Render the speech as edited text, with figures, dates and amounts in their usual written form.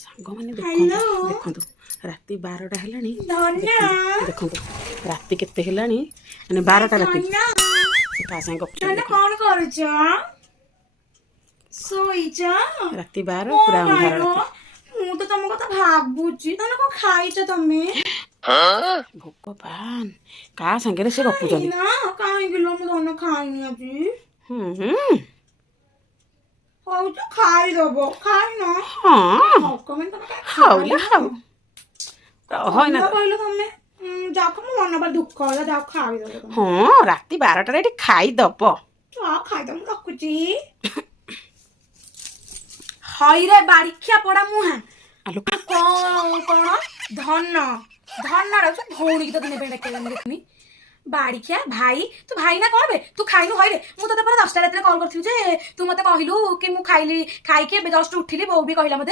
ସାଙ୍ଗମାନେ Hello. ଦେଖନ୍ତୁ ରାତି 12ଟା ହେଲାଣି। ଧନ୍ୟ। ଦେଖନ୍ତୁ ରାତି କେତେ ହେଲାଣି, ମାନେ 12ଟା ରାତି। ଧନ୍ୟ। ତା ସାଙ୍ଗେ ଗପୁଛନ୍ତି ଧନ୍ୟ ଦେଖନ୍ତୁ। କଣ କରୁଛ? ଶୋଇଛ? ରାତି 12 କଣ ପୁରା ଅନ୍ଧାର ଖାଇଲ? ରାତି। ମୁଁ ତ ତମ କଥା ଭାବୁଛି। ଧନ୍ୟ କଣ ଖାଇଛ ତମେ? ଭଗବାନ କାହା ସାଙ୍ଗରେ ସେ ଗପୁଛନ୍ତି। ନା କାହିଁକି ଲୋ, ମୁଁ ଧନ୍ୟ ଖାଇନି ଆଜି। କହୁଛ ଖାଇଦବ, ଖାଇନ? ହଁ ଭଗବାନ ତମେ କାହିଁ ହଉ ଲୋ ଖାଇନ? ହଉ। ରହନା କହିଲ କହିଲ ତମେ। ଯାକ ମୋ ମନ ଭାରି ଦୁଃଖ ହେଲା, ଯାକ ଖାଇଦବ ତମେ। ହଁ ରାତି 12ଟାରେ ଏଠି ଖାଇଦବ। ଯାଅ ଖାଇଦବ, ମୁଁ ରଖୁଛି। ହଇରେ ବାରିଖିଆ ପଡା ମୁହାଁ। ଆଲୋ କଣ ଧନ ଭଉଣୀ କି ତ ଦିନେ ପାଇଁ ଡାକିଲାନି ଦେଖିନି। ବାରିଖିଆ ଭାଇ, ତୁ ଭାଇ ନା କଣ ବେ? ତୁ ଖାଇନୁ ହଇରେ। ମୁଁ ତତେ ପରେ 10ଟା ରାତିରେ କଲ୍ କରିଥିଲି ଯେ ତୁ ମତେ କହିଲୁ କି ମୁଁ ଖାଇକି ଏବେ ଜଷ୍ଟ ଉଠିଲି, ବୋଉ ବି କହିଲା ମତେ